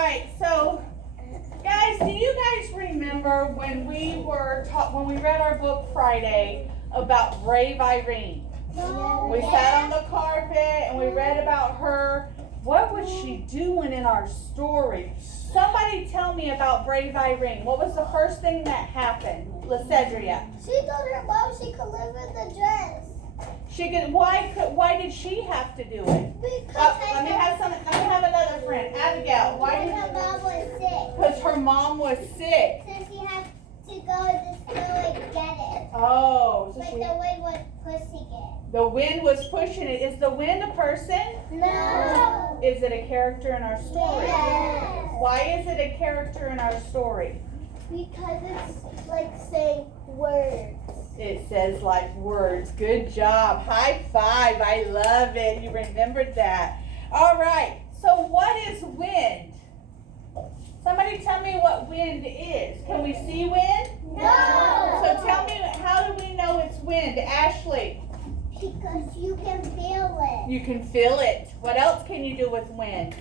right, so guys, do you guys remember when we read our book Friday about Brave Irene? No. We sat on the carpet and we read about her. What was she doing in our story? Somebody tell me about Brave Irene. What was the first thing that happened? Lysandria. She told her mom she could live in the dress. Why did she have to do it? Because Let me have another friend. Abigail. Why did her mom was sick. Because her mom was sick. So she had to go to the school and get it. Oh, so But the wind was pushing it. the wind was pushing it. Is the wind a person? No. Is it a character in our story? Yes. Why is it a character in our story? Because it's like saying words. It says like words. Good job. High five. I love it. You remembered that. All right. So what is wind? Somebody tell me what wind is. Can we see wind? No. So tell me, how do we know it's wind? Ashley. Because you can feel it. You can feel it. What else can you do with wind?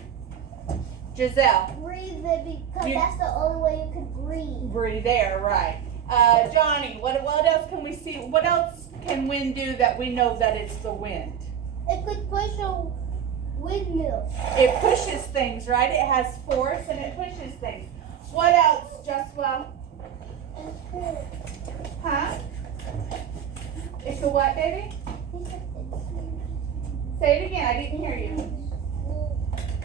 Giselle. Breathe it because You- that's the only way you can breathe. Breathe air, right. Johnny, what else can we see? What else can wind do that we know that it's the wind? It could push a windmill. It pushes things, right? It has force and it pushes things. What else, Joshua? Huh? It's a what, baby? Say it again. I didn't hear you.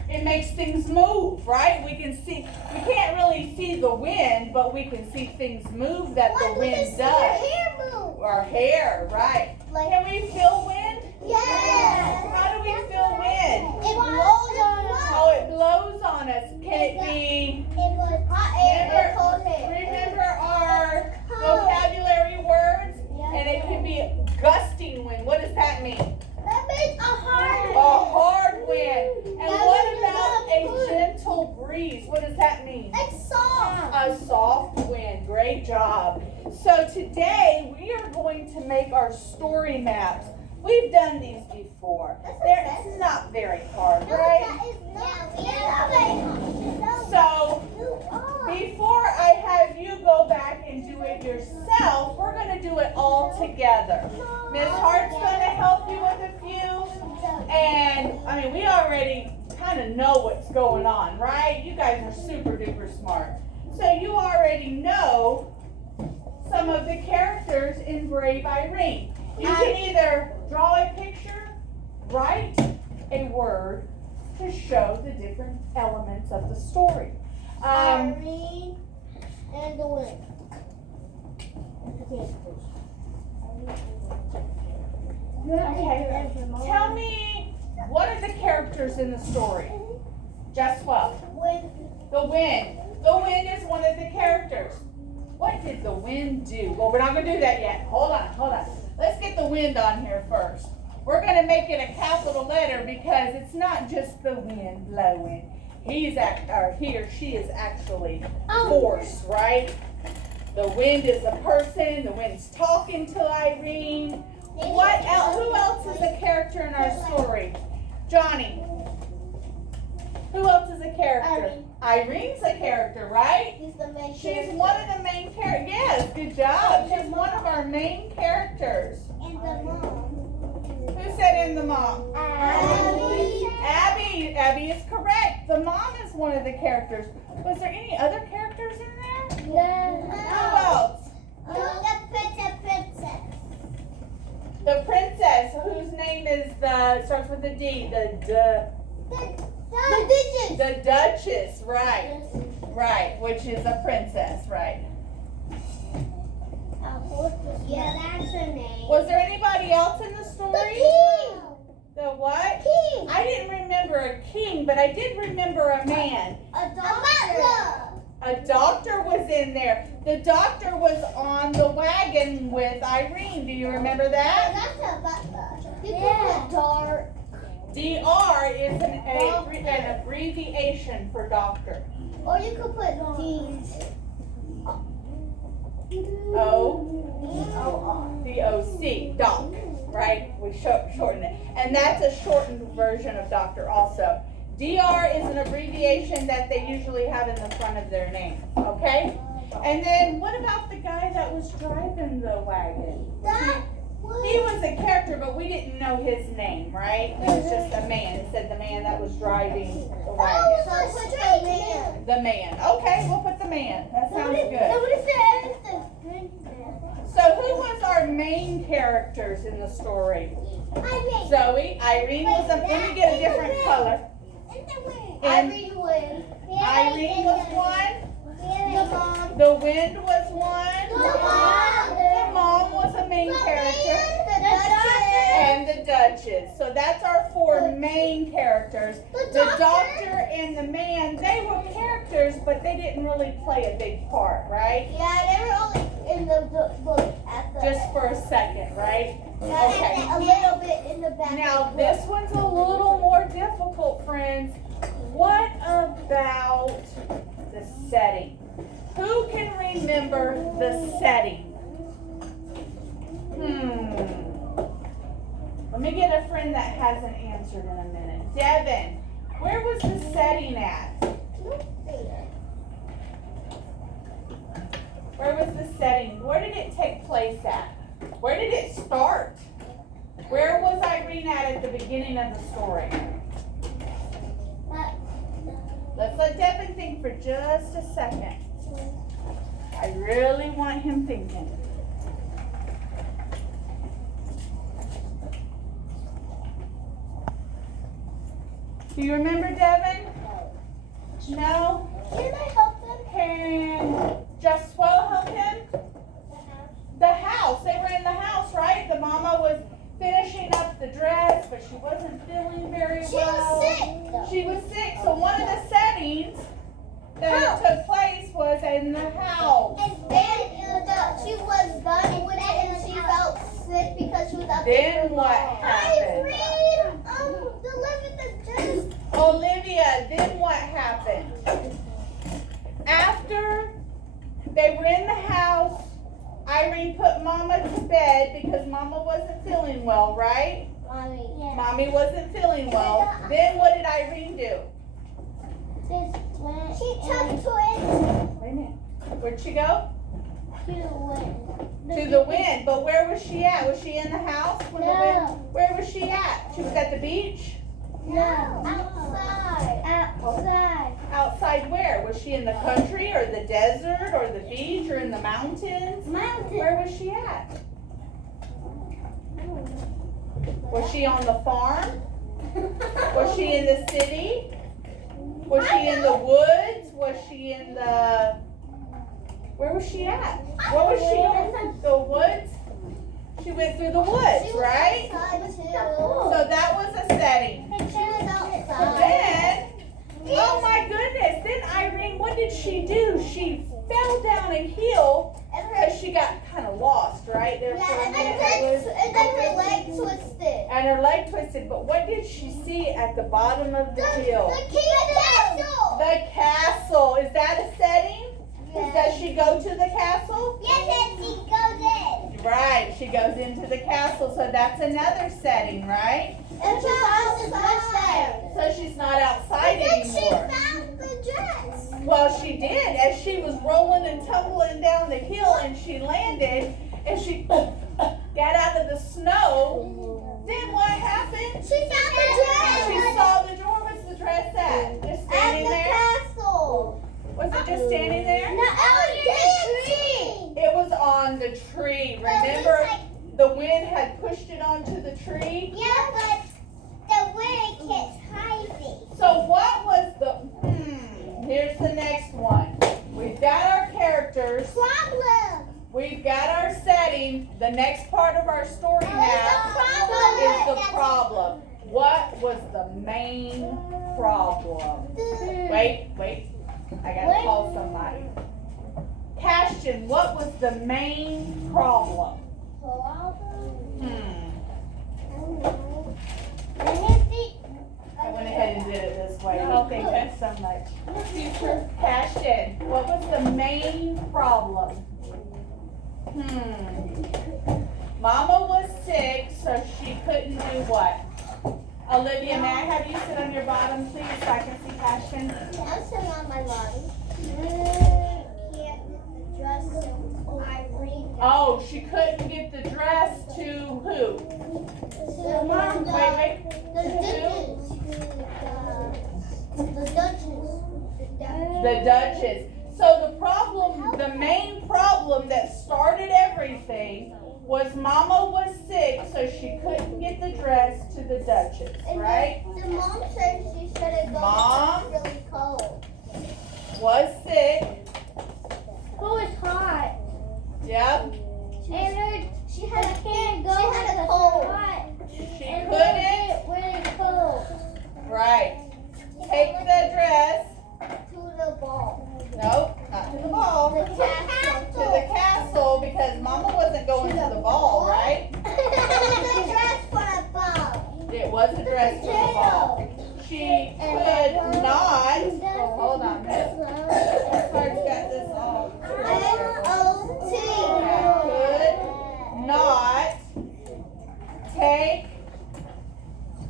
It makes things move, right? We can't really see the wind, but we can see things move that the wind does. Your hair move. Our hair, right? Can we feel wind? Yes. How do we feel wind? It blows on us. Oh, it blows on us. Can it be? It was hot air and cold air. Remember our vocabulary words? And it can be gusting wind. What does that mean? That means a hard A hard wind. And what about a gentle breeze? What does that mean? It's soft. A soft wind. Great job. So today we are going to make our story maps. We've done these before. It's not very hard, right? So before I have you go back and do it yourself, we're going to do it all together. Miss Hart's going to help you with a few. And, I mean, we already kind of know what's going on, right? You guys are super duper smart. So you already know some of the characters in Brave Irene. You can either draw a picture, write a word to show the different elements of the story. Irene and the wind. Okay. Tell me, what are the characters in the story? Joshua. The wind. The wind is one of the characters. What did the wind do? Well, we're not going to do that yet. Hold on. Let's get the wind on here first. We're going to make it a capital letter because it's not just the wind blowing. He or she is actually force, right? The wind is a person. The wind's talking to Irene. What else? Who else is a character in our story? Johnny. Who else is a character? Irene's a character, right? She's one of the main characters. Yes, good job. She's one of our main characters. And the mom. Who said in the mom? Abby. Abby is correct. The mom is one of the characters. Was there any other characters in there? No. Who else? The princess. The princess, whose name starts with a D. The Duchess, right. Right, which is a princess, right. Yeah, that's her name. Was there anybody else in the story? The king. The what? King. I didn't remember a king, but I did remember a man. A doctor. A doctor was in there. The doctor was on the wagon with Irene. Do you remember that? That's a butler. You can put dark. DR is an abbreviation for doctor. Or you could put D. D-O-C, doc, right? We shorten it. And that's a shortened version of doctor also. DR is an abbreviation that they usually have in the front of their name, okay? And then what about the guy that was driving the wagon? He was a character, but we didn't know his name, right? It was just a man. It said the man that was driving the wagon. The man. Okay, we'll put the man. That sounds good. So who was our main characters in the story? Zoe. Irene was a, let me get a different color. Irene was. Irene was one. The mom. The wind was one. The mom was a main character. And the Duchess. So that's our four main characters. The doctor and the man, they were characters, but they didn't really play a big part, right? Yeah, they were only in the book at the Just for a second, right? Okay. a little bit in the back. Now this one's a little more difficult, friends. What about the setting? Who can remember the setting? Let me get a friend that hasn't answered in a minute. Devin, where was the setting at? Where was the setting? Where did it take place at? Where did it start? Where was Irene at the beginning of the story? Let's let Devin think for just a second. I really want him thinking. Do you remember, Devin? No? Can I help them? Can Justwell help him? The house. They were in the house, right? The mama was finishing up the dress, but she wasn't feeling very well. She was sick. She was sick. So one of the settings that took place was in the house. And then she was done with it and she felt sick because she was up Then what happened? Olivia, then what happened? After they were in the house, Irene put Mama to bed because Mama wasn't feeling well, right? Mommy. Yeah. Mommy wasn't feeling well. Then what did Irene do? She took to it. Wait a minute. Where'd she go? To the wind. To the wind. But where was she at? Was she in the house? When the wind? Where was she at? She was at the beach? No. Outside. Outside. Outside where? Was she in the country or the desert or the beach or in the mountains? Mountain. Where was she at? Was she on the farm? Was she in the city? Was she in the woods? Was she in the... Where was she at? What was she doing? The woods? She went through the woods, right? So that was a setting. Then, oh my goodness, then Irene, what did she do? She fell down a hill because she got kind of lost, right? There for a minute. And then her leg twisted. And her leg twisted, but what did she see at the bottom of the hill? The castle. The castle. Is that a setting? Yes. Does she go to the castle? Yes, and she goes in. Right, she goes into the castle, so that's another setting, right? And she's outside. So she's not outside And then she anymore. found the dress. Well, she did, as she was rolling and tumbling down the hill and she landed and she got out of the snow. Then what happened? She found the dress. She saw the door. What's the dress at? Just standing At the there? castle. Was it just standing there? No, it was dancing. It was on the tree. Remember, the wind had pushed it onto the tree? Yeah, but the wind kept hiding. So what was the... here's the next one. We've got our characters. Problem. We've got our setting. The next part of our story now is the problem. What was the main problem? Wait. I gotta call somebody. Ashton, what was the main problem? I went ahead and did it this way. I don't think that's so much. Future Ashton, what was the main problem? Mama was sick, so she couldn't do what? Olivia, may I have you sit on your bottom, please, so I can see Passion? I'm sitting on my bottom. Oh, she couldn't get the dress to who? Wait. The Duchess. So the main problem that started everything was Mama was sick, so she couldn't get the dress to the Duchess, right? The mom said she should have gone. Mom really cold. Was sick. It was hot. Yep. She had a cold. She couldn't. Really cold. Right. Take the dress. To the ball. Nope, not to the ball. To the castle because Mama wasn't going to the ball, right? The dress for a ball. It was a dress for the ball. She could not. Oh, hold on, Miss. This card's got this all. N-O-T. Could not take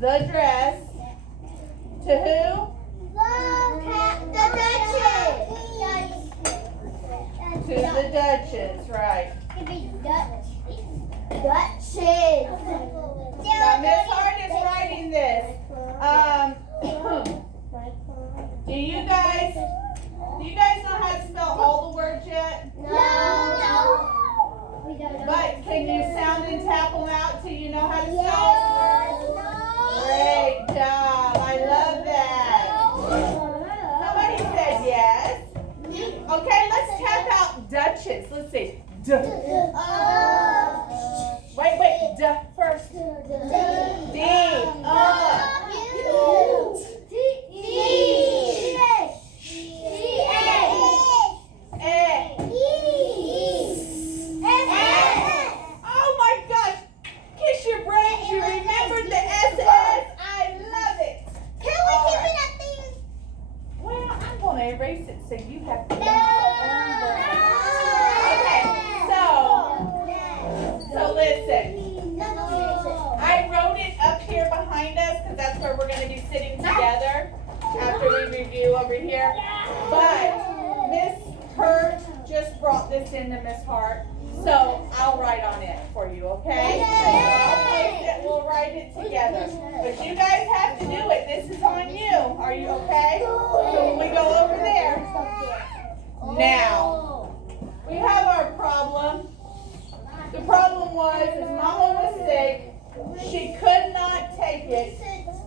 the dress to who? The Duchess. To the Duchess, right. Duchess. Now Miss Hart is writing this. Do you guys know how to spell all the words yet? No. But can you sound and tap them out till you know how to spell? Great job. I love that. Somebody said yes. Okay, let's tap out Duchess. Let's see. Wait. D first. D. Oh my gosh. Kiss your brains. You remembered the SS. I love it. Can we keep it at these? Well, I'm going to erase it so you have to. So listen, I wrote it up here behind us because that's where we're going to be sitting together after we review over here. But Miss Hurt just brought this into Miss Hart, so I'll write on it for you, okay? So I'll post it, we'll write it together. But you guys have to do it. This is on you. Are you okay? So when we go over there, now, we have our problem. The problem was, is Mama was sick, she could not take it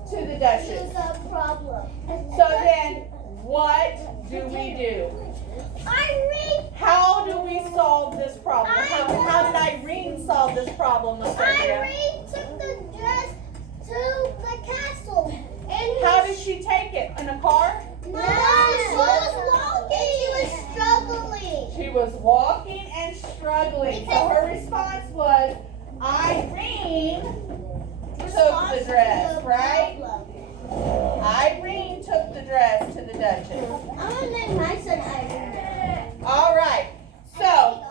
to the Duchess. So then, what do we do? How do we solve this problem? How did Irene solve this problem, Olivia? Irene took the dress to the castle. How did she take it? In a car? No, she was walking. She was struggling. She was walking and struggling. So her response was, Irene took the dress, right? Irene took the dress to the Duchess. I'm going to name my son Irene. All right. So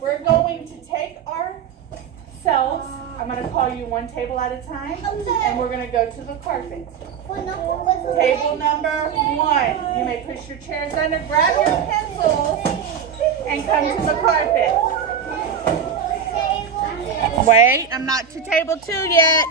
we're going to take ourselves. I'm going to call you one table at a time. And we're going to go to the carpet. Table number 1. You may push your chairs under, grab your pencils, and come to the carpet. Wait, I'm not to table 2 yet.